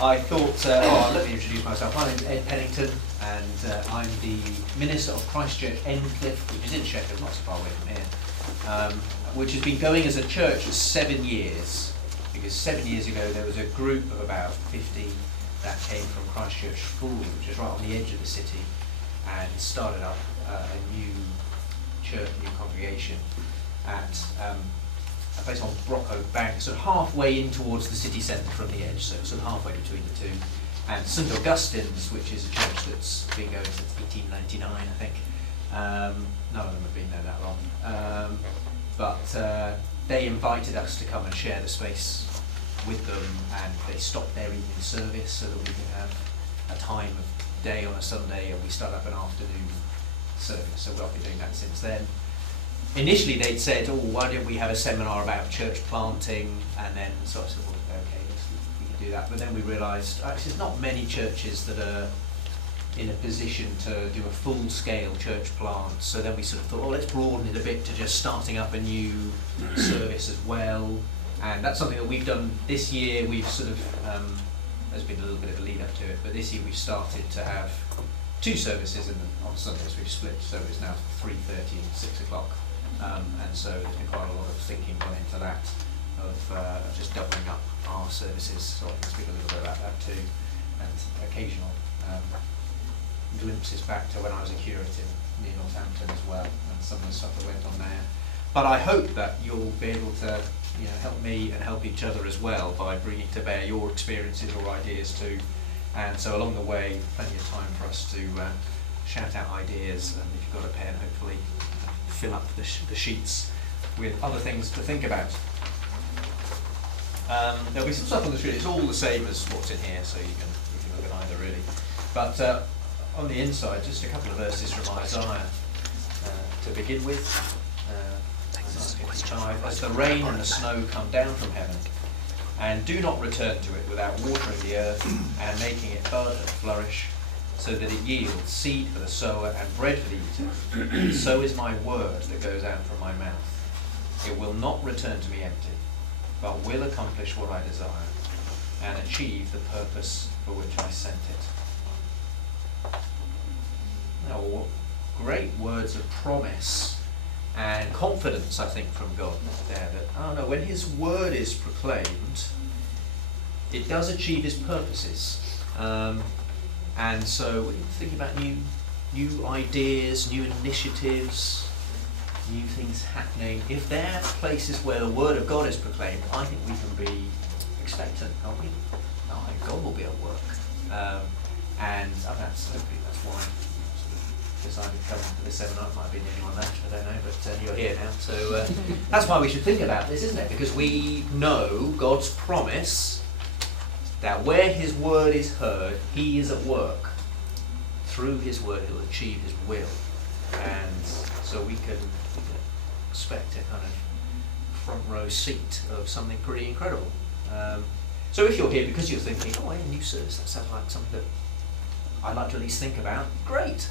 I thought, let me introduce myself. My name's Ed Pennington, and I'm the Minister of Christchurch Endcliffe, which is in Sheffield, not so far away from here, which has been going as a church for 7 years, because 7 years ago there was a group of about 50 that came from Christchurch School, which is right on the edge of the city, and started up a new church, new congregation at a place on Brocco Bank, sort of halfway in towards the city centre from the edge, so sort of halfway between the two. And St Augustine's, which is a church that's been going since 1899, I think. None of them have been there that long. But they invited us to come and share the space with them, and they stopped their evening service so that we could have a time of day on a Sunday, and we start up an afternoon service. So we've been doing that since then. Initially they'd said, why don't we have a seminar about church planting, and then so I said, well, okay, we can do that. But then we realised, actually, there's not many churches that are in a position to do a full-scale church plant. So then we sort of thought, let's broaden it a bit to just starting up a new service as well. And that's something that we've done this year. We've sort of, there's been a little bit of a lead up to it, but this year we've started to have 2 services on Sundays. We've split, so it's now 3:30 and 6 o'clock. And so there's been quite a lot of thinking gone into that, of just doubling up our services, so I can speak a little bit about that too, and occasional glimpses back to when I was a curate near Northampton as well, and some of the stuff that went on there. But I hope that you'll be able to help me and help each other as well by bringing to bear your experiences or ideas too. And so along the way, plenty of time for us to shout out ideas, and if you've got a pen, hopefully fill up the sheets with other things to think about. There'll be some stuff on the screen. It's all the same as what's in here, so you can look at either really. But on the inside, just a couple of verses from Isaiah to begin with. Isaiah 55. As the rain and the snow come down from heaven, and do not return to it without watering the earth and making it bud and flourish, so that it yields seed for the sower and bread for the eater, so is my word that goes out from my mouth. It will not return to me empty, but will accomplish what I desire and achieve the purpose for which I sent it. Now, great words of promise and confidence, I think, from God there, that, when His word is proclaimed, it does achieve His purposes. And so when you think about new ideas, new initiatives, new things happening, if there are places where the word of God is proclaimed, I think we can be expectant, can't we? God will be at work. And hopefully that's why I decided to come to this seminar. It might have been the only one there, I don't know, but you're here now. So that's why we should think about this, isn't it? Because we know God's promise that where His word is heard, He is at work. Through His word, He'll achieve His will. And so we can expect a kind of front row seat of something pretty incredible. So if you're here because you're thinking, a new service, that sounds like something that I'd like to at least think about, great.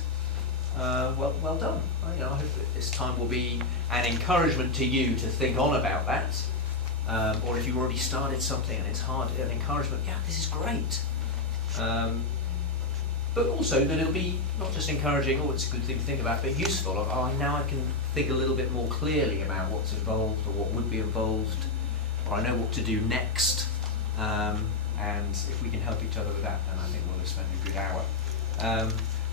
Well done. I hope that this time will be an encouragement to you to think on about that. Or if you've already started something and it's hard, an encouragement, this is great. But also that it'll be not just encouraging, it's a good thing to think about, but useful. Now I can think a little bit more clearly about what's involved or what would be involved, or I know what to do next. And if we can help each other with that, then I think we'll have spent a good hour.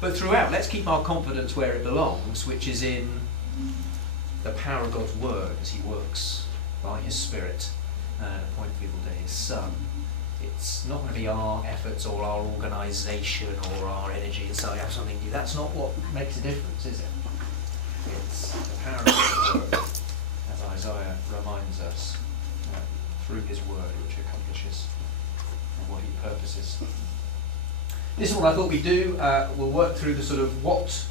But throughout, let's keep our confidence where it belongs, which is in the power of God's word as He works by His Spirit, appointed people to His Son. It's not going to be our efforts or our organisation or our energy and so we have something to do. That's not what makes a difference, is it? It's the power of God's word, as Isaiah reminds us, through His word, which accomplishes what He purposes. This is what I thought we'd do. We'll work through the sort of what,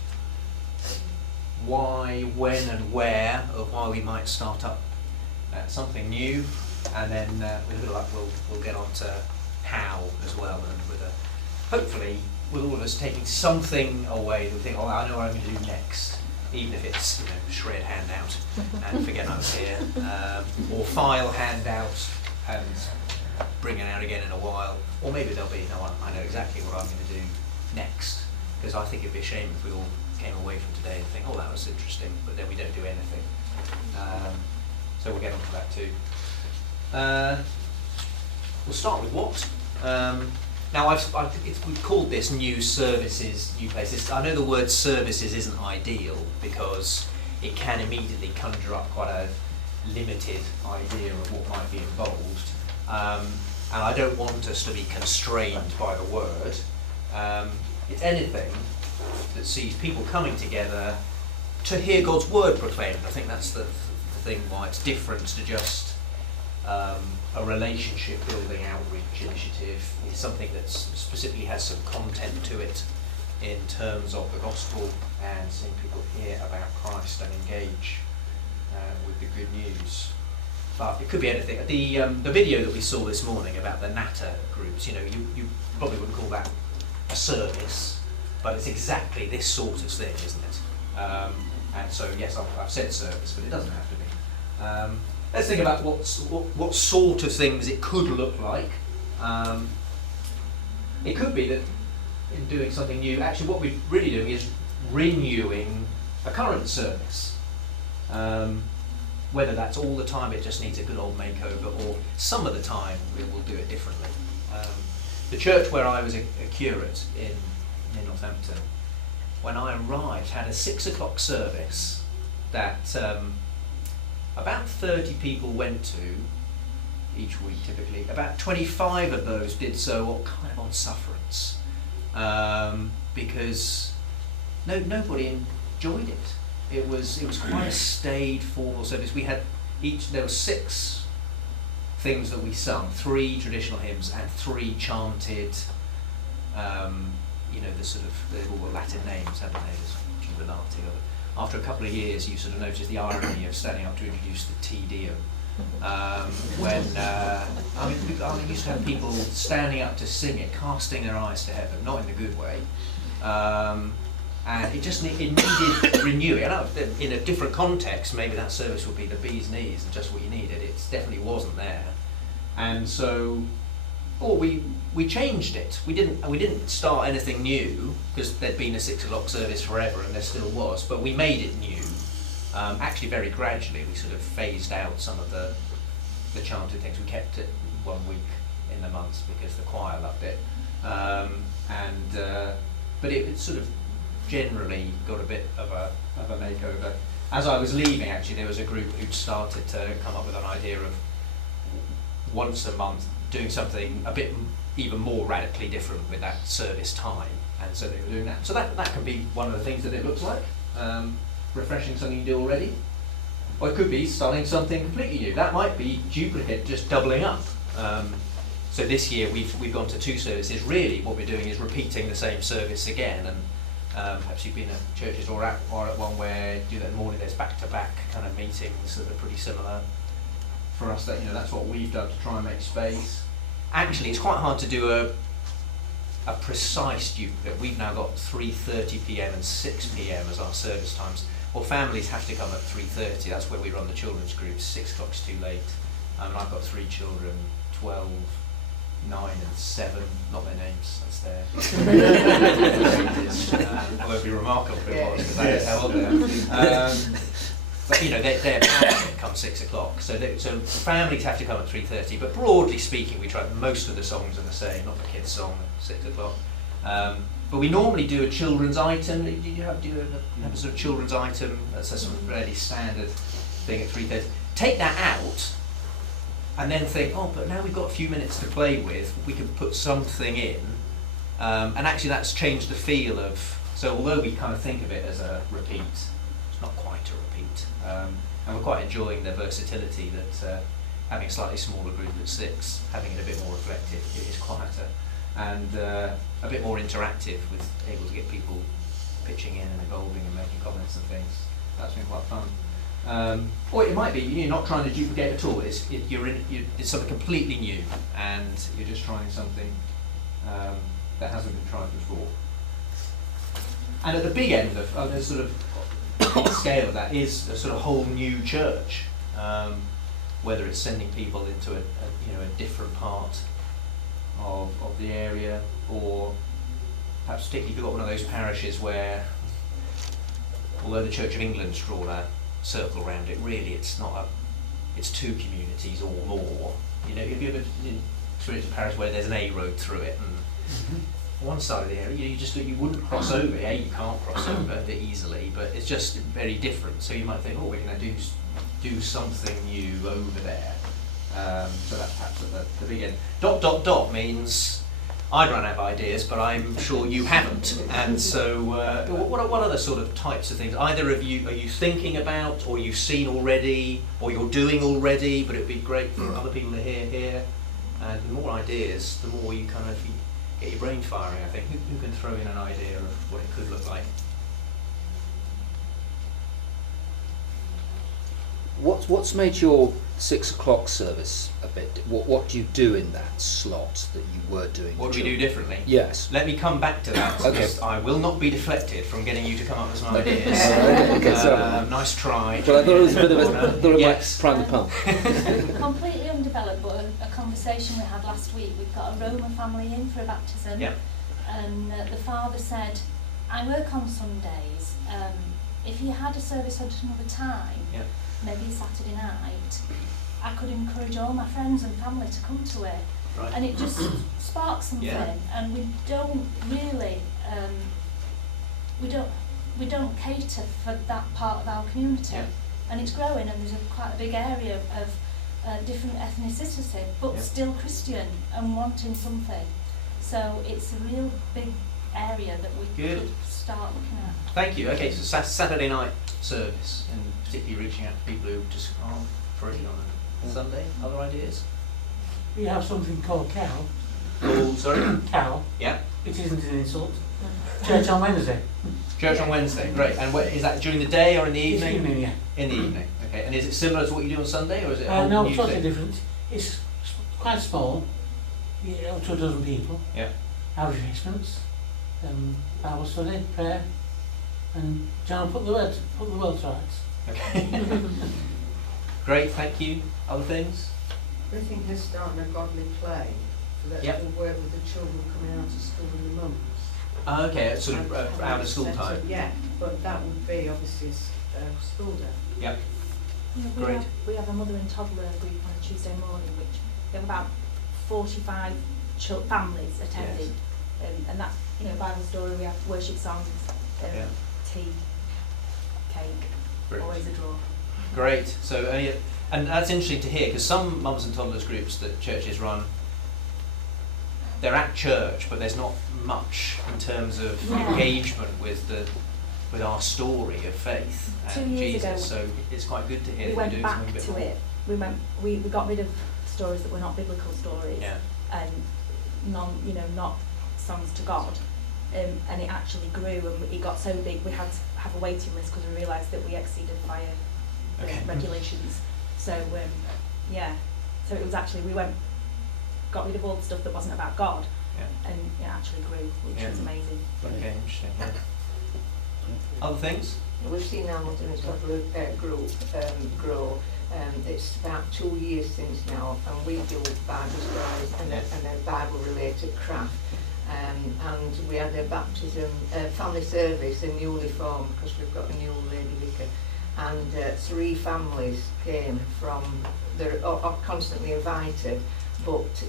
why, when and where of why we might start up something new, and then with a bit of luck we'll get on to how as well, and with hopefully with all of us taking something away that we think, I know what I'm going to do next, even if it's shred handout and forget I was here, or file handout and bring it out again in a while, or maybe they'll be, no, I know exactly what I'm going to do next, because I think it'd be a shame if we all came away from today and think, oh, that was interesting, but then we don't do anything. So we'll get on to that too. We'll start with what. Now, we've called this new services, new places. I know the word services isn't ideal because it can immediately conjure up quite a limited idea of what might be involved. And I don't want us to be constrained by the word. It's anything that sees people coming together to hear God's word proclaimed. I think that's the thing why it's different to just a relationship building outreach initiative. It's something that specifically has some content to it in terms of the gospel and seeing people hear about Christ and engage with the good news. But it could be anything. The video that we saw this morning about the Natter groups, you probably wouldn't call that a service, but it's exactly this sort of thing, isn't it? And so yes, I've said service, but it doesn't have to be. Let's think about what sort of things it could look like. It could be that in doing something new, actually what we're really doing is renewing a current service. Whether that's all the time, it just needs a good old makeover, or some of the time we will do it differently. The church where I was a curate in Northampton, when I arrived, had a 6 o'clock service that about 30 people went to each week typically. About 25 of those did so kind of on sufferance, because nobody enjoyed it. It was quite a staid, formal service. We had there were 6 things that we sung, 3 traditional hymns and 3 chanted. They've all got Latin names, haven't they? There's Jubilati. After a couple of years, you sort of notice the irony of standing up to introduce the Te Deum. We used to have people standing up to sing it, casting their eyes to heaven, not in a good way. And it needed renewing. I know in a different context, maybe that service would be the bee's knees and just what you needed. It definitely wasn't there. And so, we changed it. We didn't start anything new, because there'd been a 6 o'clock service forever, and there still was. But we made it new. Actually, very gradually, we sort of phased out some of the chanted things. We kept it 1 week in the month because the choir loved it. But it sort of generally got a bit of a makeover. As I was leaving, actually, there was a group who'd started to come up with an idea of once a month doing something a bit even more radically different with that service time, and so they were doing that. So that can be one of the things that it looks like, refreshing something you do already, or it could be starting something completely new. That might be duplicate, just doubling up. So this year we've gone to 2 services. Really, what we're doing is repeating the same service again, and perhaps you've been at churches or at one where you do that in the morning. There's back-to-back kind of meetings that are pretty similar. For us, that's what we've done to try and make space. Actually, it's quite hard to do a precise duplicate. We've now got 3:30 p.m. and 6 p.m. as our service times. Well, families have to come at 3:30. That's where we run the children's groups. 6 o'clock's too late. And I've got 3 children, 12, 9 and 7, not their names, that's their although it'd be remarkable if it was, because that is how old they are. But they're passionate come 6 o'clock, so families have to come at 3:30. But broadly speaking, we try. Most of the songs are the same, not the kids' song at 6 o'clock. But we normally do a children's item. Do you have a sort of children's item? That's a sort of fairly standard thing at 3:30. Take that out, and then think, but now we've got a few minutes to play with. We can put something in, and actually that's changed the feel of. So although we kind of think of it as a repeat, it's not quite a repeat. And we're quite enjoying the versatility that having a slightly smaller group at 6, having it a bit more reflective, it is quieter, and a bit more interactive, with able to get people pitching in and evolving and making comments and things. That's been quite fun. Or it might be you're not trying to duplicate at all. It's something completely new, and you're just trying something that hasn't been tried before. And at the big end of the sort of scale of that is a sort of whole new church, whether it's sending people into a different part of the area, or perhaps particularly if you've got one of those parishes where, although the Church of England's drawn a circle around it, really it's not it's two communities or more. You know, if you ever experienced a parish where there's an A road through it, and one side of the area, you wouldn't cross over. You can't cross over easily, but it's just very different. So you might think, oh, we're going to do something new over there. So that's perhaps at the beginning. ... means I'd run out of ideas, but I'm sure you haven't. And so, what other sort of types of things? Either of you, are you thinking about, or you've seen already, or you're doing already? But it'd be great for other people to hear. And the more ideas, the more you kind of get your brain firing. I think who can throw in an idea of what it could look like? What's made your 6 o'clock service a bit? What do you do in that slot that you were doing? What do we do differently? Yes. Let me come back to that. Okay. Because I will not be deflected from getting you to come up with some ideas. Nice try. Well, I thought it was a bit of a yes. prime the pump. Completely undeveloped, but a conversation we had last week. We've got a Roma family in for a baptism, and the father said, "I work on Sundays. If you had a service at another time." Maybe a Saturday night, I could encourage all my friends and family to come to it, and it just sparks something. And we don't really, we don't cater for that part of our community, and it's growing. And there's quite a big area of different ethnicity, but still Christian and wanting something. So it's a real big area that we could start looking at. Thank you. Okay, so Saturday night service, and particularly reaching out to people who just aren't free on a Sunday. Other ideas? We have something called Cow. Oh, sorry? Cow. Yeah. It isn't an insult. Church on Wednesday. Church on Wednesday, great. And is that during the day or in the evening? Evening, yeah. In the evening, okay. And is it similar to what you do on Sunday, or is it no, it's totally different. It's quite small, up to a dozen people. Yeah. Our refreshments, Bible study, prayer, and John put the world to rights. Okay. Great, thank you. Other things? We're thinking of starting a godly play so that will work with the children coming out of school and the mums. Okay, it's sort of out of school time. Yeah, but that would be obviously school day. Yep. Yeah, we have a mother and toddler group on a Tuesday morning, which we have about 45 families attending, and that's Bible story. We have worship songs, tea, cake. Brilliant. Always a draw. Great. So, and that's interesting to hear, because some mums and toddlers groups that churches run, they're at church, but there's not much in terms of engagement with our story of faith and 2 years Jesus. ago, so it's quite good to hear. We that went you're doing back something a bit to more. it. We got rid of stories that were not biblical stories, and not songs to God. And it actually grew, and it got so big we had to have a waiting list because we realised that we exceeded fire regulations. So so it was actually got rid of all the stuff that wasn't about God, and it actually grew, which was amazing. Okay, interesting. Other things? We've seen our mother and toddler group grow. It's about 2 years since now, and we do Bible stories and a Bible-related craft. And we had a baptism, family service, a newly formed, because we've got a new lady vicar, and 3 families came from, they're constantly invited, but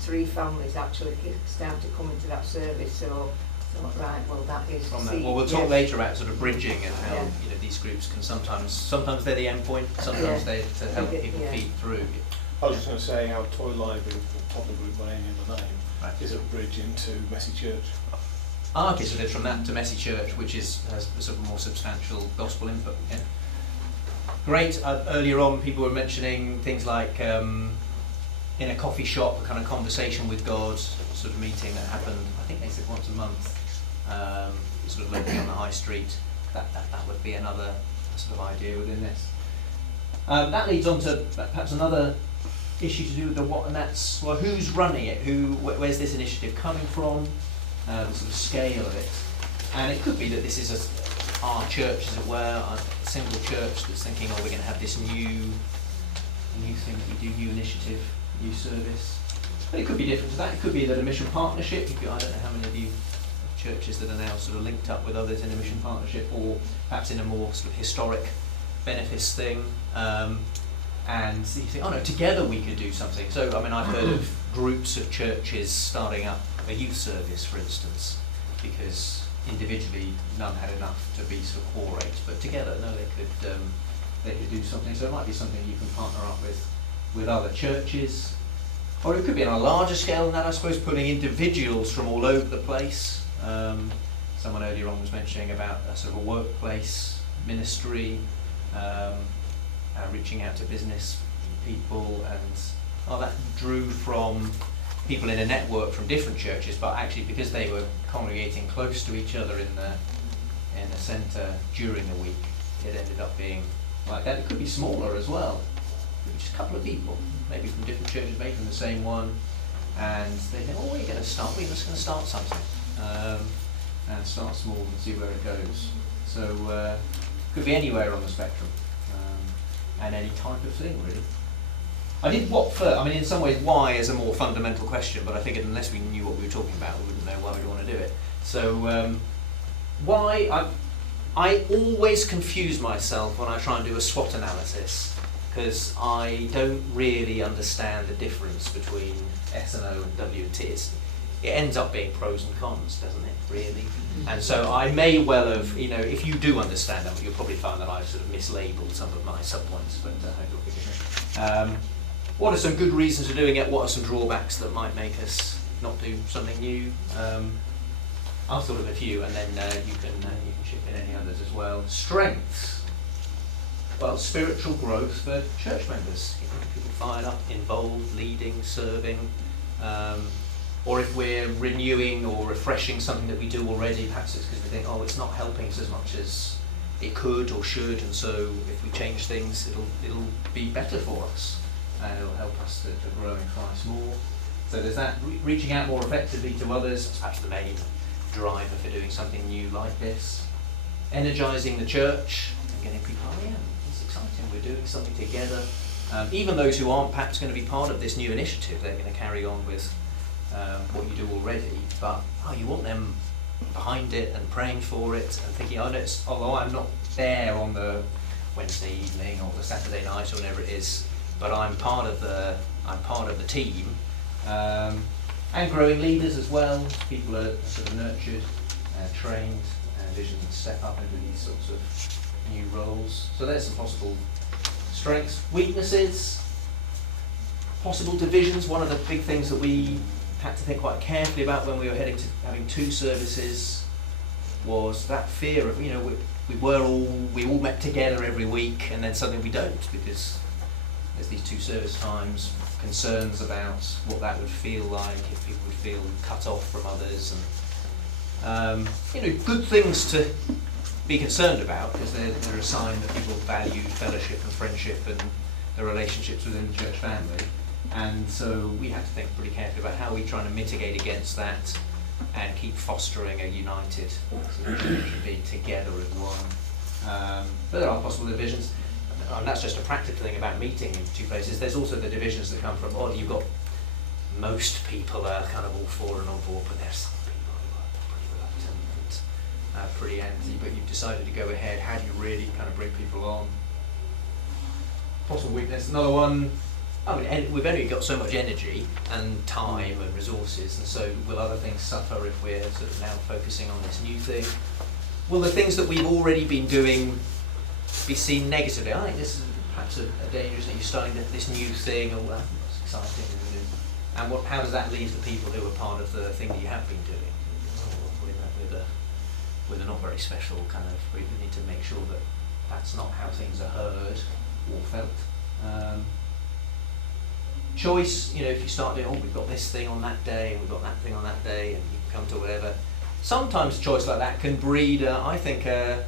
3 families actually started coming to that service, so right, well that is... From that. Well, we'll talk later about sort of bridging and how these groups can sometimes they're the end point, sometimes they're to help people feed through. I was just going to say our toy library, the toddler group by any of the name, is a bridge into Messy Church. Okay, so there's from that to Messy Church, which has a sort of more substantial gospel input. Yeah. Great. Earlier on, people were mentioning things like in a coffee shop, a kind of conversation with God sort of meeting that happened. I think they said once a month, sort of locally on the high street. That would be another sort of idea within this. That leads on to perhaps another issue to do with the what, and that's, well, who's running it? Where's this initiative coming from? The sort of scale of it. And it could be that this is our church, as it were, a single church that's thinking, oh, we're going to have this new thing that we do, new initiative, new service. But it could be different to that. It could be that a mission partnership, I don't know how many of you have churches that are now sort of linked up with others in a mission partnership, or perhaps in a more sort of historic benefice thing. And you think, oh no, together we could do something. So, I mean, I've heard of groups of churches starting up a youth service, for instance, because individually none had enough to be sort of core 8, but together, no, they could do something. So it might be something you can partner up with other churches. Or it could be on a larger scale than that, I suppose, putting individuals from all over the place. Someone earlier on was mentioning about a sort of a workplace ministry, reaching out to business people, and that drew from people in a network from different churches, but actually because they were congregating close to each other in the centre during the week, it ended up being like that. It could be smaller as well. Just a couple of people, maybe from different churches, maybe from the same one, and they think, oh, we're just going to start something, and start small and see where it goes. So could be anywhere on the spectrum, and any type of thing, really. I did what first. I mean, in some ways, why is a more fundamental question, but I figured unless we knew what we were talking about, we wouldn't know why we'd want to do it. So why? I always confuse myself when I try and do a SWOT analysis, because I don't really understand the difference between S&O and W&T. It ends up being pros and cons, doesn't it, really? And so I may well have, if you do understand them, you'll probably find that I've sort of mislabeled some of my subpoints, but I hope you'll forgive me. What are some good reasons for doing it? What are some drawbacks that might make us not do something new? I've thought of a few, and then you can chip in any others as well. Strengths. Well, spiritual growth for church members. People fired up, involved, leading, serving. Or if we're renewing or refreshing something that we do already, perhaps it's because we think, oh, it's not helping us as much as it could or should, and so if we change things, it'll be better for us, and it'll help us to grow in Christ more. So there's that. Reaching out more effectively to others, that's perhaps the main driver for doing something new like this. Energizing the church and getting people, oh yeah, it's exciting, we're doing something together. Even those who aren't perhaps going to be part of this new initiative, they're going to carry on with what you do already, but you want them behind it and praying for it and thinking, although I'm not there on the Wednesday evening or the Saturday night or whatever it is, but I'm part of the team, and growing leaders as well. People are sort of nurtured, trained, visions to step up into these sorts of new roles. So there's some possible strengths. Weaknesses, possible divisions. One of the big things that we had to think quite carefully about when we were heading to having 2 services was that fear of, we all met together every week, and then suddenly we don't, because there's these 2 service times, concerns about what that would feel like, if people would feel cut off from others, and good things to be concerned about, because they're a sign that people value fellowship and friendship and the relationships within the church family. And so we had to think pretty carefully about how we're trying to mitigate against that and keep fostering a united sort of church and be together as one. But there are possible divisions. And that's just a practical thing about meeting in 2 places. There's also the divisions that come from, you've got most people are kind of all for and on board, but there's some people who are pretty reluctant and pretty anti, but you've decided to go ahead. How do you really kind of bring people on? Possible weakness. Another one, we've only got so much energy and time and resources, and so will other things suffer if we're sort of now focusing on this new thing? Will the things that we've already been doing be seen negatively? I think this is perhaps a dangerous thing. You're starting this new thing, it's exciting and new. And how does that leave the people who are part of the thing that you have been doing? With a not very special kind of, we need to make sure that that's not how things are heard or felt. Choice, if you start doing, we've got this thing on that day, and we've got that thing on that day, and you can come to whatever. Sometimes a choice like that can breed, I think, a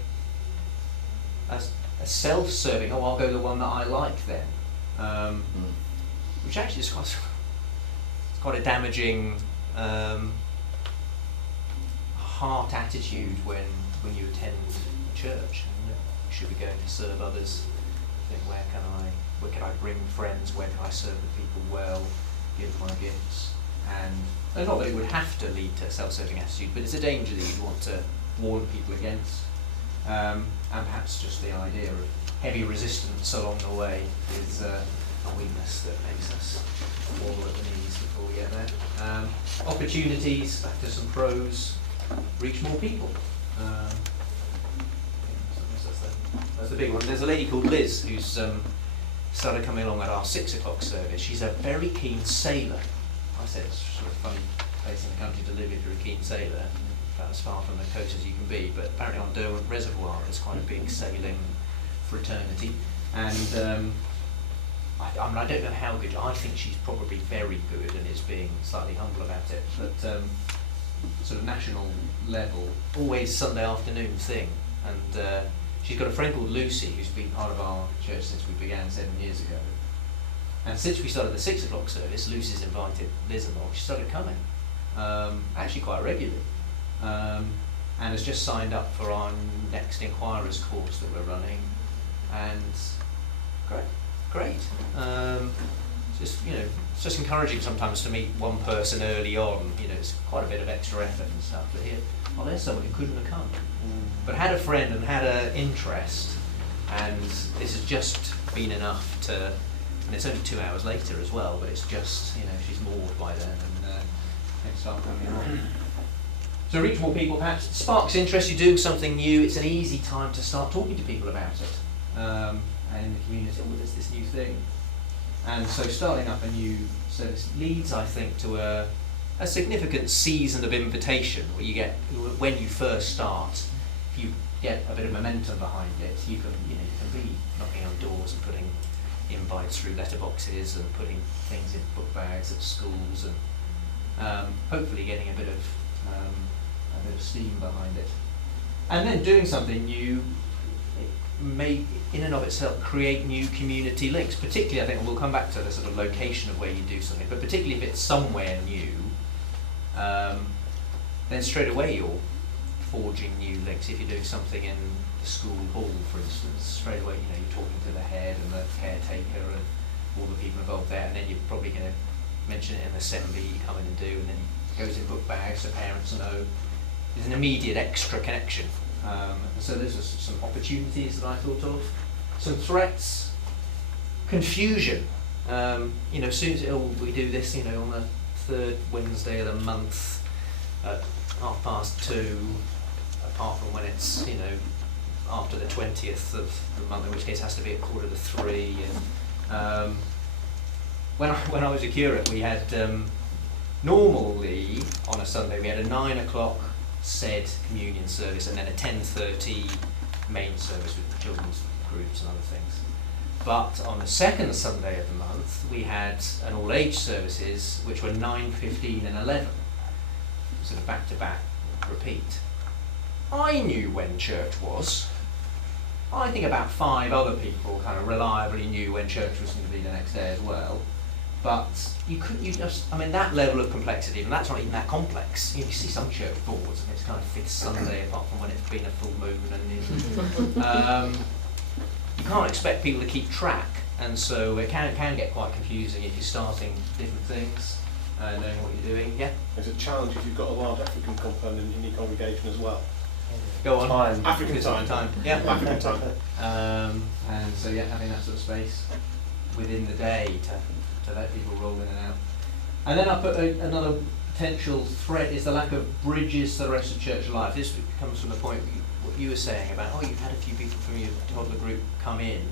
self-serving, I'll go the one that I like then. Which actually is quite a damaging heart attitude when you attend church. You should be going to serve others. Think, where can I bring friends? Where can I serve the people well? give my gifts. And not that it would have to lead to a self-serving attitude, but it's a danger that you'd want to warn people against. And perhaps just the idea of heavy resistance along the way is a weakness that makes us fall at the knees before we get there. Opportunities, back to some pros, reach more people. That's the big one. There's a lady called Liz who's started coming along at our 6 o'clock service. She's a very keen sailor. I said it's sort of a funny place in the country to live if you're a keen sailor, about as far from the coast as you can be, but apparently on Derwent Reservoir there's quite a big sailing fraternity, and I mean, I don't know how good. I think she's probably very good and is being slightly humble about it, but sort of national level, always Sunday afternoon thing, and she's got a friend called Lucy who's been part of our church since we began 7 years ago. And since we started the 6 o'clock service, Lucy's invited Liz along. She started coming, actually quite regularly, and has just signed up for our next Inquirers course that we're running. And great. It's just encouraging sometimes to meet one person early on. It's quite a bit of extra effort and stuff. But here, there's someone who couldn't have come, but had a friend and had an interest, and this has just been enough to. And it's only 2 hours later as well, but it's just, she's moored by then and can start coming on. So reach more people, perhaps sparks interest, you're doing something new, it's an easy time to start talking to people about it. And in the community, there's this new thing. And so starting up a new service leads, I think, to a significant season of invitation, where you get, when you first start, if you get a bit of momentum behind it, you can be knocking on doors and putting invites through letterboxes and putting things in book bags at schools, and hopefully getting a bit of steam behind it. And then doing something new, it may in and of itself create new community links, particularly, I think we'll come back to the sort of location of where you do something, but particularly if it's somewhere new, then straight away you're forging new links. If you're doing something in the school hall, for instance, straight away, you're talking to the head and the caretaker and all the people involved there, and then you're probably going to mention it in an assembly you come in and do, and then it goes in book bags so parents know. There's an immediate extra connection. So those are some opportunities that I thought of. Some threats, confusion. Soon as we do this, on the third Wednesday of the month at 2:30, apart from when it's, after the 20th of the month, in which case it has to be at 2:45. And when I was a curate, we had normally on a Sunday we had a 9 o'clock said communion service, and then a 10:30 main service with children's groups and other things. But on the second Sunday of the month, we had an all-age services, which were 9:15 and 11, sort of back-to-back repeat. I knew when church was. I think about 5 other people kind of reliably knew when church was going to be the next day as well. But that level of complexity, and that's not even that complex. You see some church boards, and it's kind of 5th Sunday, apart from when it's been a full moon, and you can't expect people to keep track, and so it can get quite confusing if you're starting different things, knowing what you're doing. Yeah. It's a challenge if you've got a large African component in your congregation as well. Go on. Time. African time. Yeah. African time. And so having that sort of space within the day to let people roll in and out. And then I put another potential threat is the lack of bridges to the rest of church life. This comes from the point what you were saying about, you've had a few people from your toddler group come in.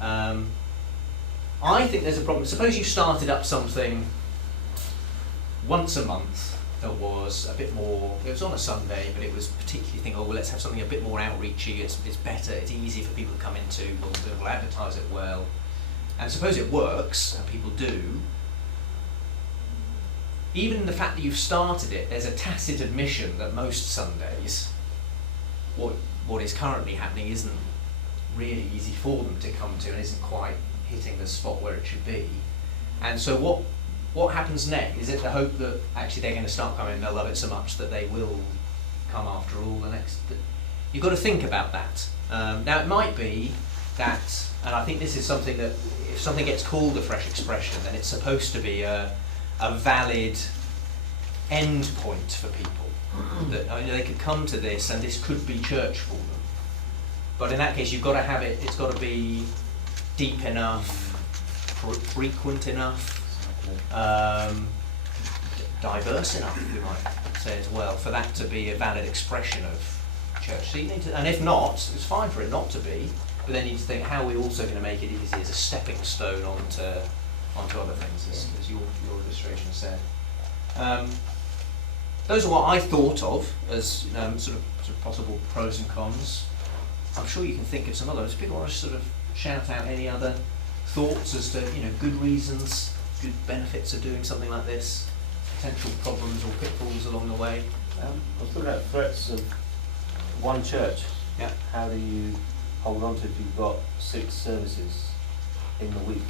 I think there's a problem. Suppose you started up something once a month that was a bit more, it was on a Sunday, but it was particularly thinking, let's have something a bit more outreachy, it's better, it's easy for people to come into, we'll advertise it well. And suppose it works, and people do, even in the fact that you've started it, there's a tacit admission that most Sundays, what is currently happening isn't really easy for them to come to and isn't quite hitting the spot where it should be. And so what happens next? Is it the hope that actually they're going to start coming and they'll love it so much that they will come after all the next... You've got to think about that. Now it might be that, and I think this is something that if something gets called a fresh expression, then it's supposed to be a a valid end point for people. That they could come to this and this could be church for them. But in that case, you've got to have it, it's got to be deep enough, frequent enough, diverse enough, we might say as well, for that to be a valid expression of church. So you need to, and if not, it's fine for it not to be, but then you need to think how are we also going to make it easy as a stepping stone onto other things, as your illustration said. Those are what I thought of as sort of possible pros and cons. I'm sure you can think of some others. People want to sort of shout out any other thoughts as to good reasons, good benefits of doing something like this, potential problems or pitfalls along the way. I was talking about threats of one church. Yeah. How do you hold on to if you've got 6 services in the week?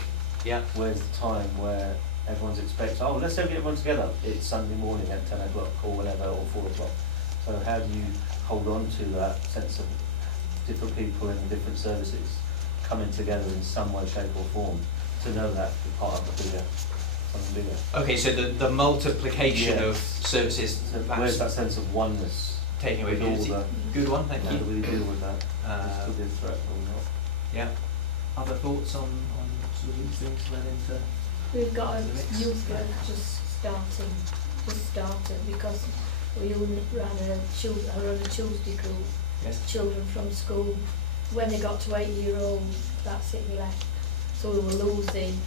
Yeah. Where's the time where everyone's expects, let's get everyone together. It's Sunday morning at 10 o'clock or whatever, or 4 o'clock. So how do you hold on to that sense of different people in different services coming together in some way, shape or form to know that you're part of something bigger? Okay, so the multiplication of services, So where's that sense of oneness? taking away with all unity. the- Good one, thank How do you. we deal with that? This could be a threat or not. Yeah. Other thoughts on sort of these things led into? We've got a The mix. youth group just started because we ran a Tuesday group, Yes. children from school. When they got to 8-year-old, that's it, we left. So we were losing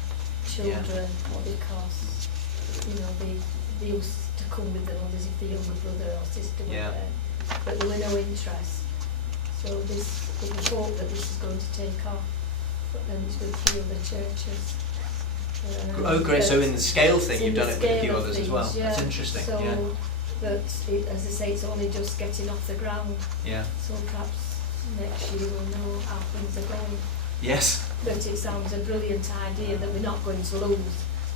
children because, they used to come with their mothers if the younger brother or sister were Yeah. there. But there were no interest. So we hope that this is going to take off, but then it's with 3 other churches. Oh, great. So in the scale thing, It's you've in done the it with a few scale of others as well. things, That's yeah. interesting. So Yeah. that, as I say, it's only just getting off the ground. Yeah. So perhaps next year we'll know how things are going. Yes. But it sounds a brilliant idea that we're not going to lose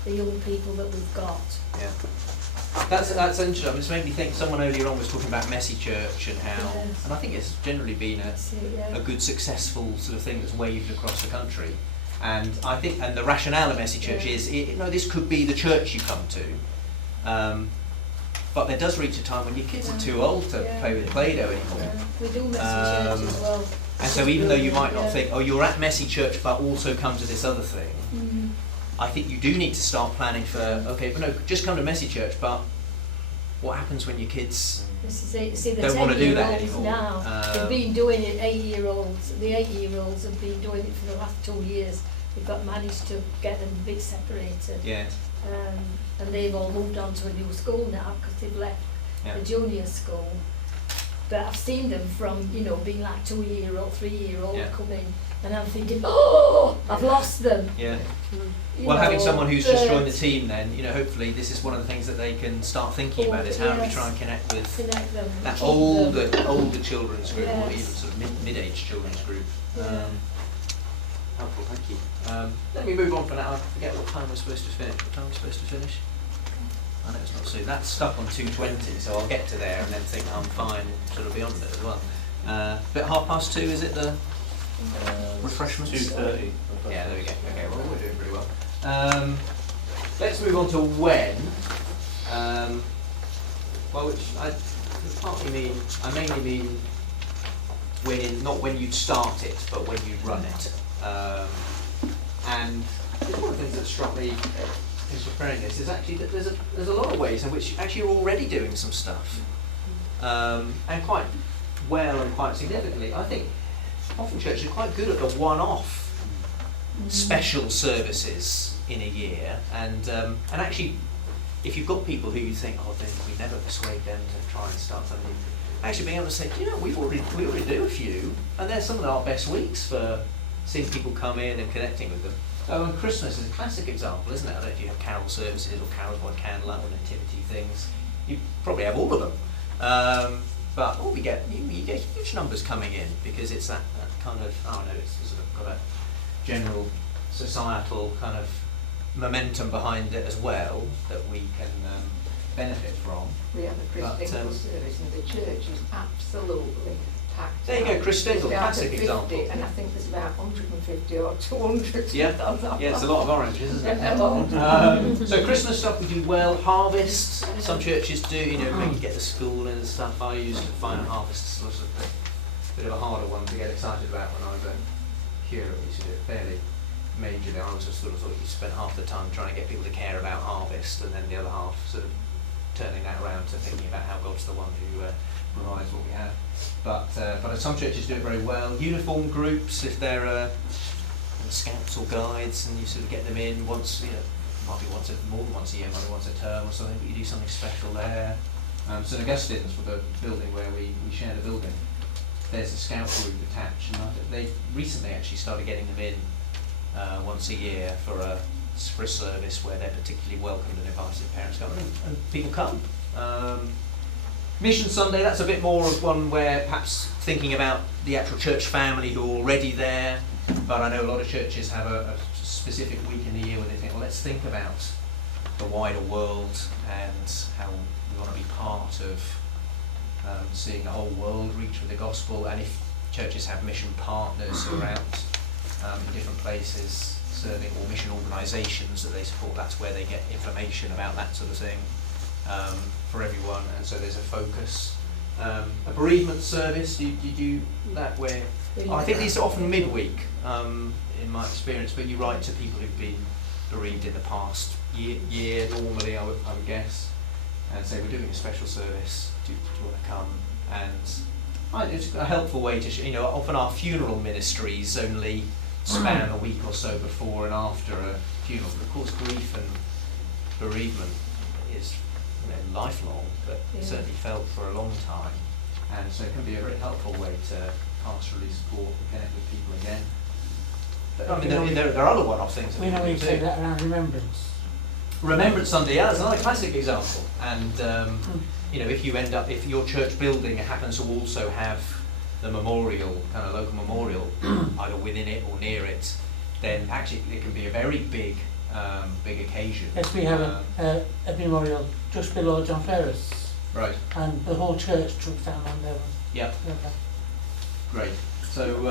the young people that we've got. Yeah. That's interesting. I mean, it's made me think. Someone earlier on was talking about Messy Church and how, Yes. and I think it's generally been That's it, a yeah. good successful sort of thing that's waved across the country. And I think, and the rationale of Messy Church Yeah. is, this could be the church you come to. But there does reach a time when your kids are too old to Yeah. play with Play-Doh anymore. Yeah. We do Messy Church as well. And so even though you might not Yeah. think, you're at Messy Church, but also come to this other thing, Mhm. I think you do need to start planning for, okay, but no, just come to Messy Church, but what happens when your kids This is it. See, the don't want to do that 10-year-olds anymore? now, they've been doing it, 8-year-olds. The 8-year-olds have been doing it for the last 2 years. We've managed to get them a bit separated. Yeah, And they've all moved on to a new school now because they've left yeah, the junior school. But I've seen them from, being like 2-year-old, 3-year-old Yeah. coming, and I'm thinking, oh, I've lost them. yeah. You Well, having know, someone who's just joined the but team then, hopefully this is one of the things that they can start thinking about is how do we Yes. try and connect with connect them, that keep them. older children's group, or Yes. even sort of mid-aged children's group. Yeah. Helpful, thank you. Let me move on for now. I forget what time we're supposed to finish. What time we're supposed to finish? I know it's not soon. That's stuck on 2:20, so I'll get to there and then think I'm fine, sort of beyond it as well. But 2:30, is it the refreshments? 2:30. Yeah, there we go. Okay, well, we're doing pretty well. Let's move on to when. Which I mainly mean not when you'd start it, but when you'd run it. And one of the things that struck me in preparing this is actually that there's a lot of ways in which actually you're already doing some stuff, and quite well and quite significantly. I think often churches are quite good at the one-off special services in a year, and actually, if you've got people who you think, then we never persuade them to try and start something, actually being able to say, we already do a few, and they're some of our best weeks for seeing people come in and connecting with them. Oh, and Christmas is a classic example, isn't it? I don't know if you have carol services or carols by candlelight or nativity things. You probably have all of them. But you get huge numbers coming in because it's that kind of, it's sort of got a general societal kind of momentum behind it as well that we can benefit from. We have a Christian service in the church is absolutely packed. There you go, Christine, Down to classic 50, example. And I think there's about 150 or 200. Yeah, it's a lot of oranges, isn't it? A lot. So Christmas stuff we do well. Harvest, some churches do, you know, when you get the school and stuff. I used to find harvest sort of a bit of a harder one to get excited about when I was here. We used to do it fairly majorly. I also sort of thought you spent half the time trying to get people to care about harvest, and then the other half sort of turning that around to thinking about how God's the one who provides what we have. But some churches do it very well. Uniform groups, if they're scouts or guides, and you sort of get them in once, you know, might be more than once a year, might be once a term or something, but you do something special there. St Augustine's, for the building where we share the building, there's a scout group attached, and they recently actually started getting them in once a year for a service where they're particularly welcomed and invited. Parents come and people come. Mission Sunday, that's a bit more of one where perhaps thinking about the actual church family who are already there, but I know a lot of churches have a specific week in the year where they think, well, let's think about the wider world and how we want to be part of seeing the whole world reach with the gospel. And if churches have mission partners who are out in different places serving, or mission organisations that they support, that's where they get information about that sort of thing for everyone. And so there's a focus. A bereavement service, do you do that where, I think these are often midweek in my experience, but you write to people who've been bereaved in the past year normally, I would guess, and say we're doing a special service, do you want to come? And it's a helpful way to, you know, often our funeral ministries only span a week or so before and after a funeral, but of course grief and bereavement is, you know, lifelong, but certainly felt for a long time, and so it can be a very helpful way to pastorally support and connect with people again. But, I mean, there are other one-off things that We know we you do. say that around Remembrance. Remembrance Sunday, yeah, that's another classic example. And you know, if your church building happens to also have the memorial, kind of local memorial, either within it or near it, then actually it can be a very big occasion. Yes, we have a memorial just below John Ferris. Right. And the whole church troops down on there. Yeah. Great. So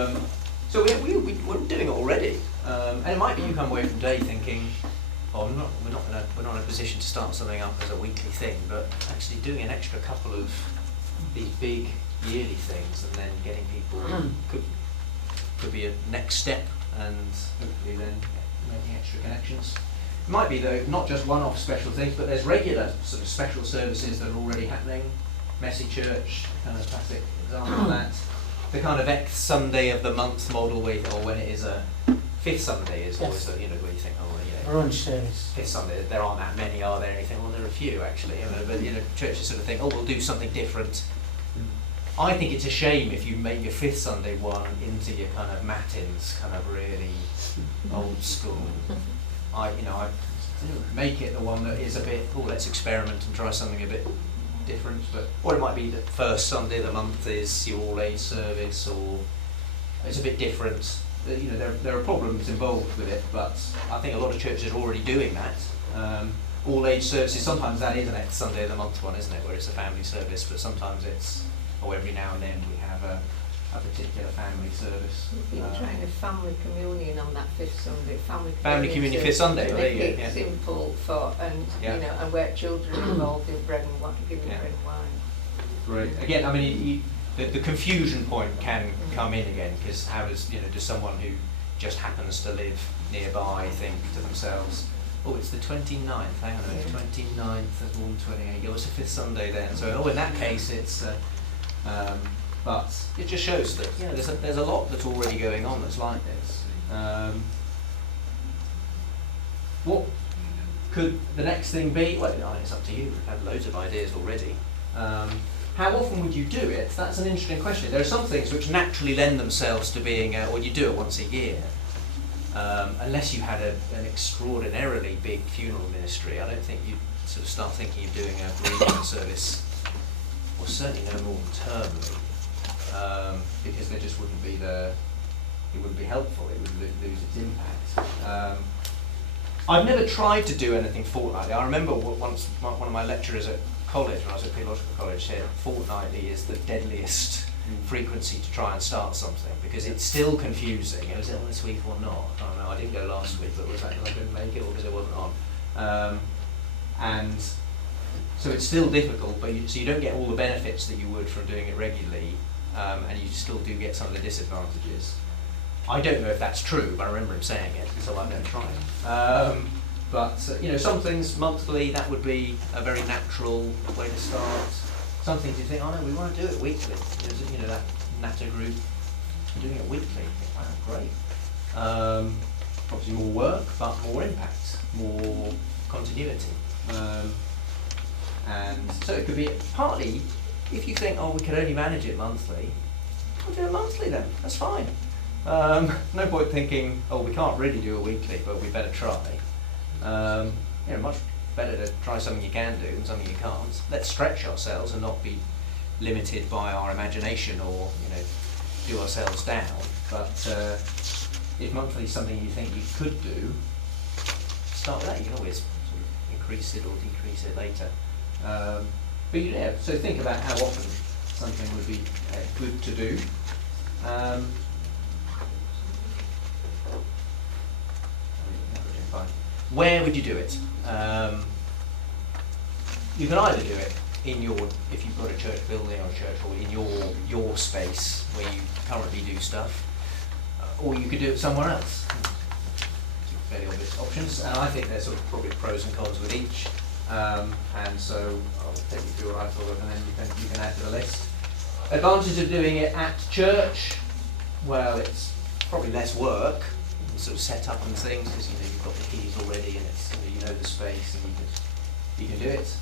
we're doing it already, and it might be you come away from day thinking, oh, we're not in a position to start something up as a weekly thing, but actually doing an extra couple of these big yearly things, and then getting people could be a next step, and hopefully then making extra connections. It might be though not just one-off special things, but there's regular sort of special services that are already happening. Messy Church, kind of classic example of that. The kind of X Sunday of the month model, or when it is a fifth Sunday is always a, you know, where you think, oh, you know, Brunch service. fifth Sunday, there aren't that many, are there? Anything? Well, there are a few actually, you know, but you know, churches sort of think, oh, we'll do something different. I think it's a shame if you make your fifth Sunday one into your kind of matins, kind of really old school. I make it the one that is a bit, oh, let's experiment and try something a bit different. But or it might be the first Sunday of the month is your all-age service, or it's a bit different. You know, there are problems involved with it, but I think a lot of churches are already doing that. All-age services, sometimes that is an next Sunday of the month one, isn't it, where it's a family service, but sometimes it's, every now and then we have a particular family service. We've been trying a family communion on that fifth Sunday. Family communion fifth Sunday, to there you make go, it yeah. simple for, and Yeah. you know, and where children are involved in bread and wine, giving Yeah. bread and wine. Right. Again, I mean, the confusion point can come in again, because how does, you know, does someone who just happens to live nearby think to themselves, oh, it's the 29th, hang on a minute, 29th, there's more than 28, oh, it's the fifth Sunday then, so, oh, in that case it's, but it just shows that, yeah, there's a lot that's already going on that's like this. What could the next thing be? Well, it's up to you, we've had loads of ideas already. How often would you do it? That's an interesting question. There are some things which naturally lend themselves to being, or you do it once a year. Unless you had an extraordinarily big funeral ministry, I don't think you'd sort of start thinking of doing a bereavement service, or certainly no more than termly, because there just wouldn't be it wouldn't be helpful, it would lose its impact. I've never tried to do anything fortnightly. I remember once one of my lecturers at college, when I was at theological college, said fortnightly is the deadliest frequency to try and start something, because it's still confusing. Was it on this week or not? I don't know. I didn't go last week, but was that because I couldn't make it or because it wasn't on? And so it's still difficult, but so you don't get all the benefits that you would from doing it regularly, and you still do get some of the disadvantages. I don't know if that's true, but I remember him saying it, so I've never tried. But some things monthly, that would be a very natural way to start. Some things you think, oh no, we want to do it weekly. There's, that natter group, doing it weekly. Wow, great. Obviously more work, but more impact, more continuity. And so it could be partly, if you think, oh, we can only manage it monthly, we'll do it monthly then, that's fine. No point thinking, oh, we can't really do it weekly, but we better try. Much better to try something you can do than something you can't. Let's stretch ourselves and not be limited by our imagination or, do ourselves down. But if monthly is something you think you could do, start with that. You can always sort of increase it or decrease it later. But so think about how often something would be good to do. Where would you do it? You can either do it in if you've got a church building or a church hall, in your space where you currently do stuff, or you could do it somewhere else. Fairly obvious options, and I think there's sort of probably pros and cons with each. And so I'll take you through what I thought of, and then you can add to the list. Advantage of doing it at church, well, it's probably less work. Sort of set up and things, because you've got the keys already, and it's you know the space, and you can do it.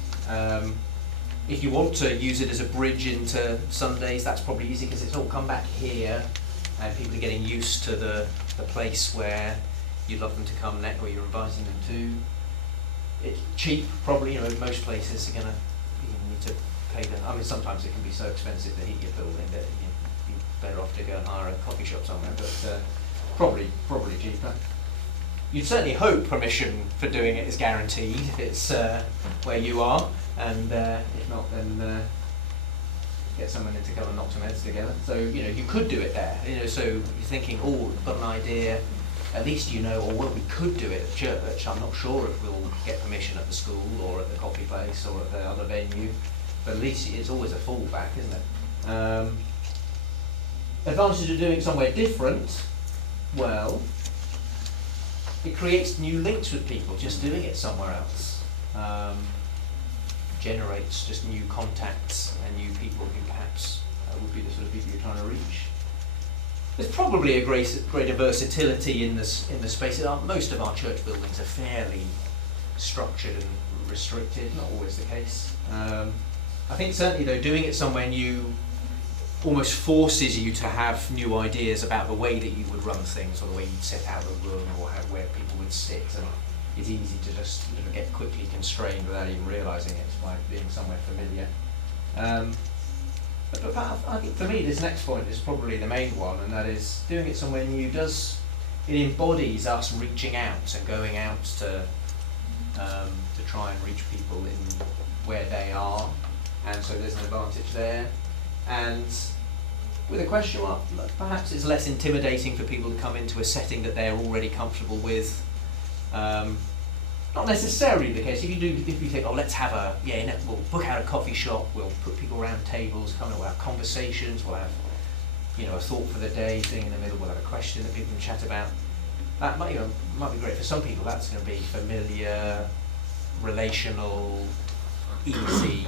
If you want to use it as a bridge into Sundays, that's probably easy because it's all come back here, and people are getting used to the place where you'd love them to come next, or you're inviting them to. It's cheap, probably. Most places are going to need to pay them. I mean, sometimes it can be so expensive to heat your building that you're better off to go and hire a coffee shop somewhere, but. Probably cheaper. You'd certainly hope permission for doing it is guaranteed if it's where you are, and if not, then get someone in to come and knock some heads together. So you could do it there. So you're thinking, oh, we've got an idea. At least well, we could do it at church. I'm not sure if we'll get permission at the school or at the coffee place or at the other venue, but at least it's always a fallback, isn't it? Advantage of doing it somewhere different. Well, it creates new links with people just doing it somewhere else. Generates just new contacts and new people who perhaps would be the sort of people you're trying to reach. There's probably a greater versatility in the space. Most of our church buildings are fairly structured and restricted, not always the case. I think certainly though, doing it somewhere new almost forces you to have new ideas about the way that you would run things, or the way you'd set out a room, or where people would sit, and it's easy to just get quickly constrained without even realising it by being somewhere familiar. But I think for me this next point is probably the main one, and that is doing it somewhere new it embodies us reaching out and going out to try and reach people in where they are, and so there's an advantage there. And with a question mark, perhaps it's less intimidating for people to come into a setting that they're already comfortable with. Not necessarily the case. If you think, oh, let's have we'll book out a coffee shop, we'll put people around tables, we'll have conversations, we'll have, a thought for the day thing in the middle, we'll have a question that people can chat about. That might be great for some people. That's going to be familiar, relational, easy.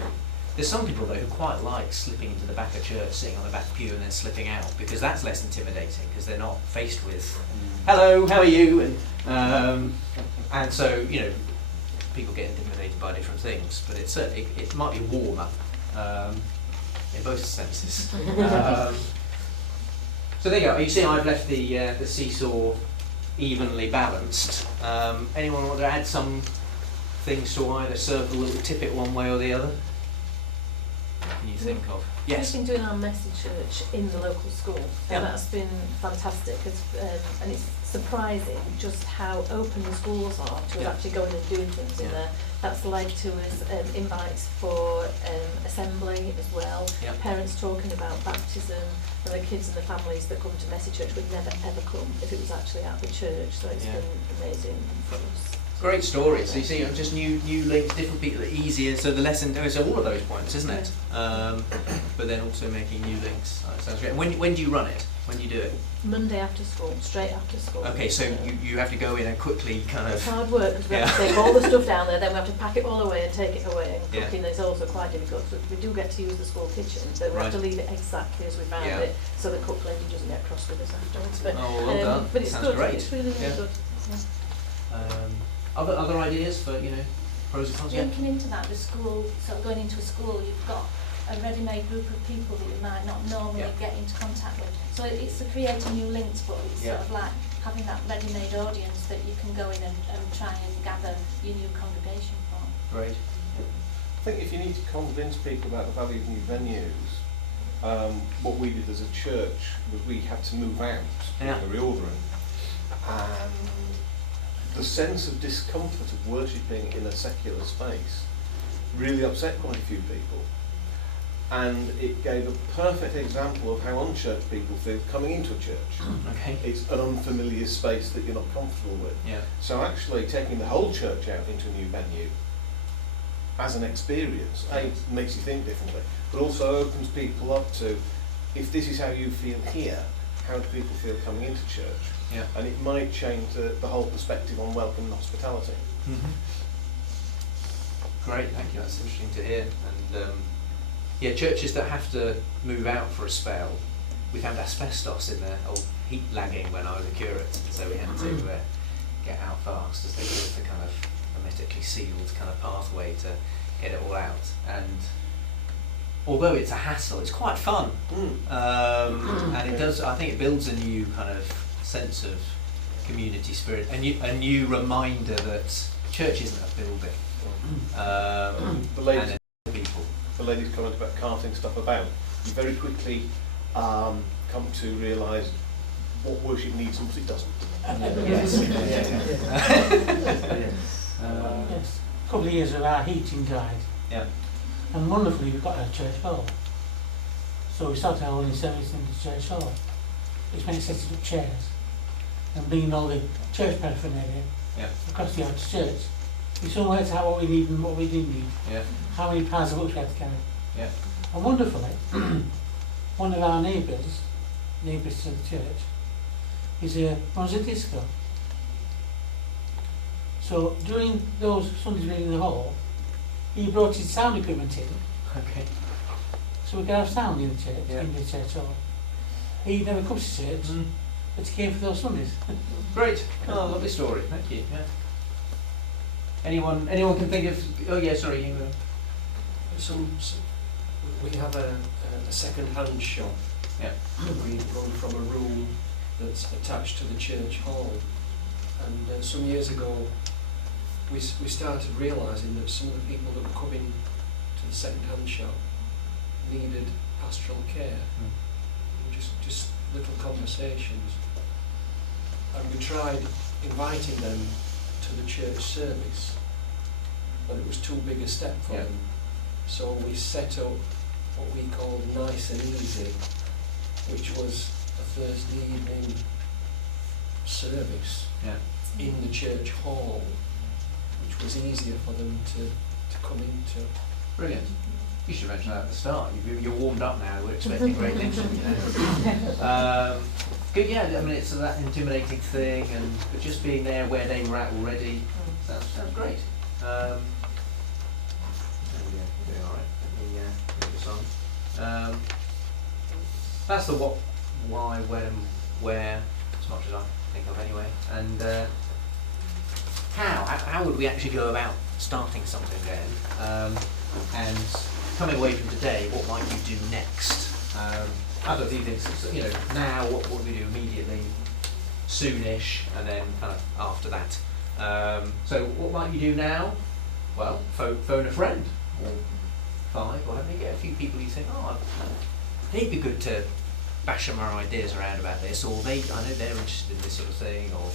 There's some people though who quite like slipping into the back of church, sitting on the back pew and then slipping out, because that's less intimidating, because they're not faced with, hello, how are you? And so, people get intimidated by different things, but it might be warmer in both senses. So there you go. You see I've left the seesaw evenly balanced. Anyone want to add some things to either circle that would tip it one way or the other? can you think of? Yes. We've been doing our message church in the local school, Yeah. and that's been fantastic. And it's surprising just how open the schools are to us Yeah. actually going and doing things in Yeah. there. That's led to us invites for assembly as well. Yeah. Parents talking about baptism, and the kids and the families that come to message church would never ever come if it was actually at the church. So it's Yeah. been amazing for us. Great story. So you see, just new links, different people, easier. So the lesson, so all of those points, isn't it? But then also making new links. That sounds great. And when do you run it? When do you do it? Monday after school, straight after school. Okay, so you have to go in and quickly kind It's of. hard work because we have to Yeah. take all the stuff down there, then we have to pack it all away and take it away. And Yeah. cooking is also quite difficult. So we do get to use the school kitchen, but we have to Right. leave it exactly as we found Yeah. it, so the cook lady doesn't get cross with us afterwards. But, Oh, well done. but it's Sounds good. great. It's really, really Yeah. good. Yeah. Other ideas for pros and cons? Yeah. Linking into that, the school, so going into a school, you've got a ready-made group of people that you might not normally Yeah. get into contact with. So it's creating new links, but it's Yeah. sort of like having that ready-made audience that you can go in and try and gather your new congregation from. Great. I think if you need to convince people about the value of new venues, what we did as a church was we had to move out Yeah. during the reordering, and the sense of discomfort of worshipping in a secular space really upset quite a few people, and it gave a perfect example of how unchurched people feel coming into a church. Okay. It's an unfamiliar space that you're not comfortable with. Yeah. So actually taking the whole church out into a new venue as an experience, makes you think differently, but also opens people up to, if this is how you feel here, how do people feel coming into church? Yeah. And it might change the whole perspective on welcome and hospitality. Great, thank you. That's interesting to hear. And churches that have to move out for a spell, we found asbestos in their old heat lagging when I was a curate, and so we had to get out fast as they built a kind of hermetically sealed kind of pathway to get it all out. And although it's a hassle, it's quite fun, and it does. I think it builds a new kind of sense of community spirit, a new reminder that church isn't a building. The ladies, And it's people. the ladies' comment about carting stuff about, you very quickly come to realise what worship needs and what it doesn't. Yes. Yes. A couple of years of our heating died, Yeah. and wonderfully we got a church hall. So we started holding service in the church hall, which meant setting up chairs and bringing all the church paraphernalia Yeah. across the outer church. We soon worked out what we need and what we didn't need, Yeah. how many piles of books we had to carry. Yeah. And wonderfully, one of our neighbours to the church, runs a disco. So during those Sundays we were in the hall, he brought his sound equipment in, Okay. so we could have sound in the church, Yeah. in the church hall. He never comes to church, but he came for those Sundays. Great. Oh, lovely story. Thank you. Yeah. Anyone can think of? Oh yeah, sorry. You were. We have a second-hand shop. Yeah. We run from a room that's attached to the church hall, and some years ago we started realising that some of the people that were coming to the second-hand shop needed pastoral care, just little conversations, and we tried inviting them to the church service, but it was too big a step for them. So we set up what we called Nice and Easy, which was a Thursday evening service in the church hall, which was easier for them to come into. Brilliant. You should mention that at the start. You're warmed up now. We're expecting great things from you. Good. Yeah. I mean, it's that intimidating thing, but just being there where they were at already sounds great. Doing all right. Let me put this on. That's the what, why, when, and where, as much as I think of anyway. And how would we actually go about starting something then? And coming away from today, what might you do next? Out of these things, now what would we do immediately, soonish, and then kind of after that. So what might you do now? Well, phone a friend, or 5 or however, you get a few people you think, oh, they'd be good to bash some our ideas around about this, or I know they're interested in this sort of thing, or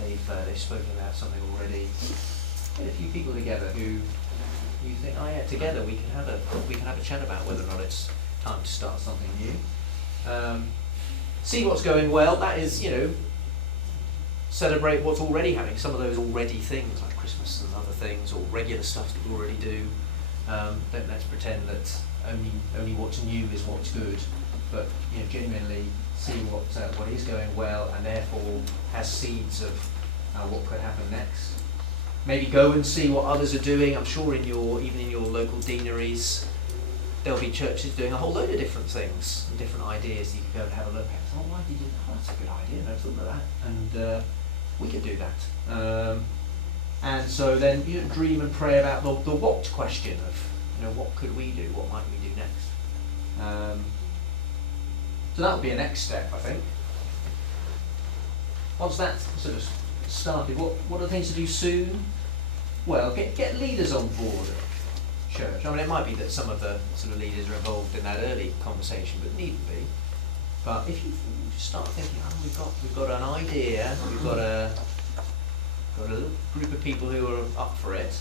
they've spoken about something already. Get a few people together who you think, oh yeah, together we can have a chat about whether or not it's time to start something new. See what's going well. That is, celebrate what's already happening. Some of those already things like Christmas and other things, or regular stuff that we already do. Don't let's pretend that only what's new is what's good, but genuinely see what is going well, and therefore has seeds of what could happen next. Maybe go and see what others are doing. I'm sure even in your local deaneries, there'll be churches doing a whole load of different things and different ideas you can go and have a look at. Oh, why did you? Oh, that's a good idea. No, thought of that, and we could do that. And so then dream and pray about the what question of what could we do? What might we do next? So that would be a next step, I think. Once that's sort of started, what are the things to do soon? Well, get leaders on board at church. I mean, it might be that some of the sort of leaders are involved in that early conversation, but needn't be. But if you start thinking, we've got an idea, we've got a little group of people who are up for it,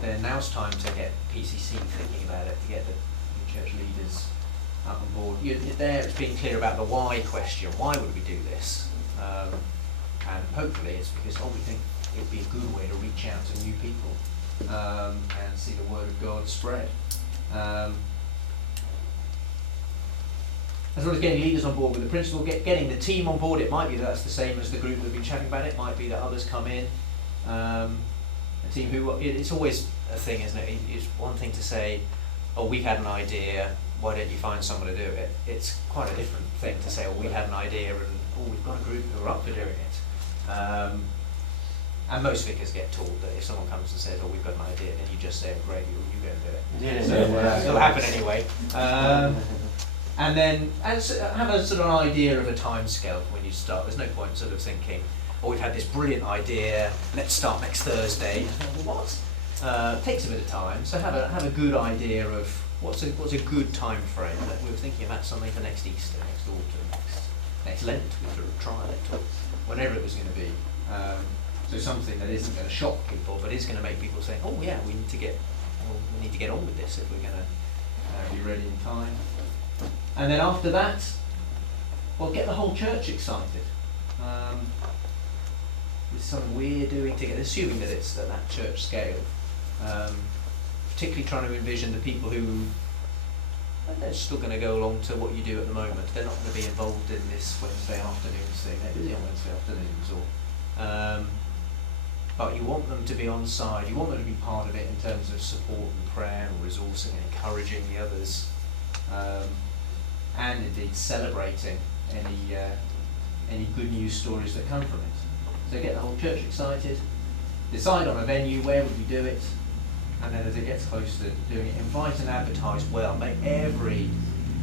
then now's time to get PCC thinking about it, to get the church leaders up on board. There it's being clear about the why question. Why would we do this? And hopefully it's because we think it would be a good way to reach out to new people and see the word of God spread. As well as getting leaders on board with the principle, getting the team on board. It might be that's the same as the group that have been chatting about it. It might be that others come in. A team who, it's always a thing, isn't it? It's one thing to say, oh, we've had an idea, why don't you find someone to do it? It's quite a different thing to say, oh, we've had an idea and we've got a group who are up for doing it. And most vicars get taught that if someone comes and says, oh, we've got an idea, then you just say, oh, great, you go and do it. So it'll happen anyway. And then have a sort of an idea of a time scale when you start. There's no point sort of thinking, oh, we've had this brilliant idea, let's start next Thursday. Well, what? It takes a bit of time, so have a good idea of what's a good time frame. We were thinking about something for next Easter, next autumn, next Lent, we could try it, or whenever it was going to be. So something that isn't going to shock people, but is going to make people say, oh yeah, we need to get on with this if we're going to be ready in time. And then after that, well, get the whole church excited. It's something we're doing together, assuming that it's at that church scale. Particularly trying to envision the people who they're still going to go along to what you do at the moment. They're not going to be involved in this Wednesday afternoons thing. They're busy on Wednesday afternoons, but you want them to be on side. You want them to be part of it in terms of support and prayer and resourcing and encouraging the others. And indeed celebrating any good news stories that come from it. So get the whole church excited, decide on a venue, where would we do it, and then as it gets closer to doing it, invite and advertise well, make every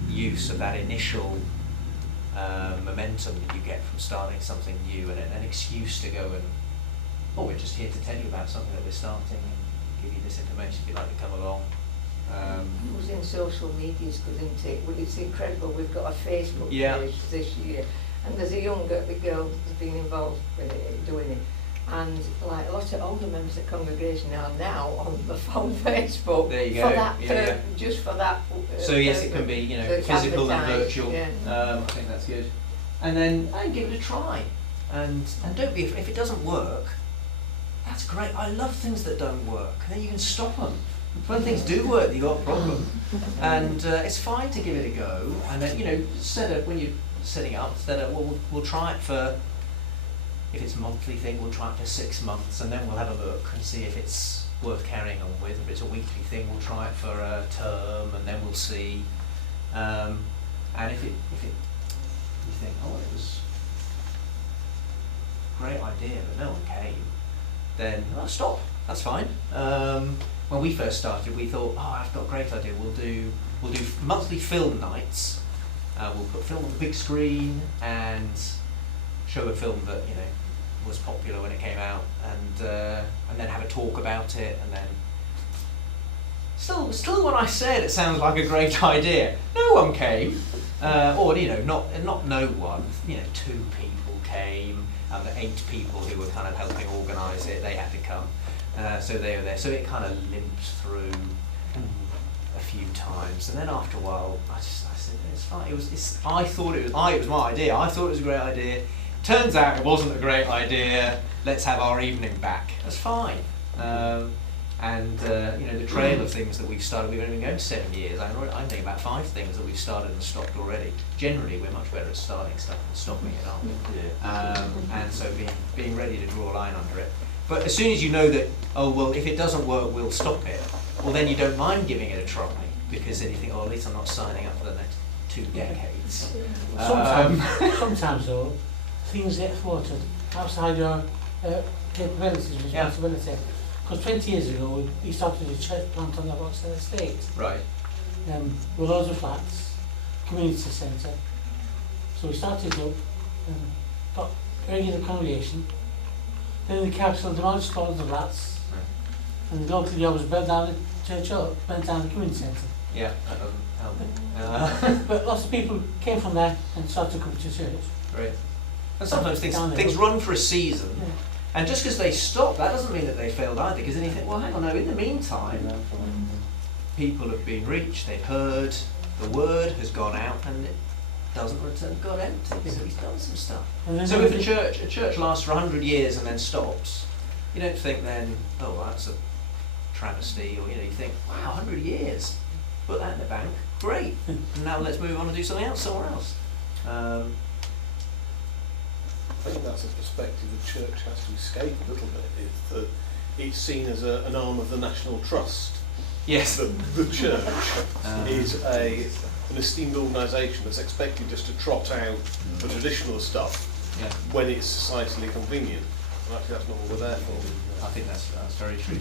use of that initial momentum that you get from starting something new and an excuse to go and, oh, we're just here to tell you about something that we're starting and give you this information if you'd like to come along. Using social media is good, isn't it? Well, it's incredible. We've got a Facebook page this year, and there's a young girl that's been involved with it, doing it, and like a lot of older members of the congregation are now on Facebook. There you go. For that, just for that. So yes, it can be physical and virtual. Yeah. I think that's good. And then give it a try, and don't be if it doesn't work. That's great. I love things that don't work. Then you can stop them. When things do work, you've got a problem. And it's fine to give it a go. And then, when you're setting it up, we'll try it for, if it's a monthly thing, we'll try it for 6 months, and then we'll have a look and see if it's worth carrying on with. If it's a weekly thing, we'll try it for a term, and then we'll see. And if you think, oh, it was a great idea, but no one came, then stop. That's fine. When we first started, we thought, I've got a great idea. We'll do monthly film nights. We'll put film on the big screen and show a film that was popular when it came out, and then have a talk about it, and then Still, when I said it sounds like a great idea, no one came, or not no one. 2 people came, and the 8 people who were kind of helping organise it, they had to come, so they were there. So it kind of limped through a few times, and then after a while, I said it's fine. It was my idea. I thought it was a great idea. Turns out it wasn't a great idea. Let's have our evening back. That's fine. The trail of things that we've started, we've only been going 7 years. I'm thinking about 5 things that we've started and stopped already. Generally, we're much better at starting stuff than stopping it, aren't we? And so being ready to draw a line under it. But as soon as you know that, if it doesn't work, we'll stop it, well, then you don't mind giving it a try, because then you think, at least I'm not signing up for the next 2 decades. Sometimes though, things get thwarted outside your capabilities, responsibility. Because 20 years ago, we started a church plant on the Boxtel estate. Right. With loads of flats, community centre. So we started up, got regular accommodation. Then the council demolished all the flats, and the local jobbers burnt down the church up, burnt down the community centre. Yeah, that doesn't help. But lots of people came from there and started coming to church. Right. And sometimes things run for a season, and just because they stop, that doesn't mean that they failed either, because then you think, well, hang on, no, in the meantime, people have been reached, they've heard, the word has gone out, and it doesn't return God empty, so he's done some stuff. So if a church lasts for 100 years and then stops, you don't think then, that's a travesty, or you think, wow, 100 years, put that in the bank, great, and now let's move on and do something else somewhere else. I think that's a perspective the church has to escape a little bit, is that it's seen as an arm of the National Trust. Yes. The church is an esteemed organisation that's expected just to trot out the traditional stuff when it's societally convenient. And actually that's not what we're there for. I think that's very true.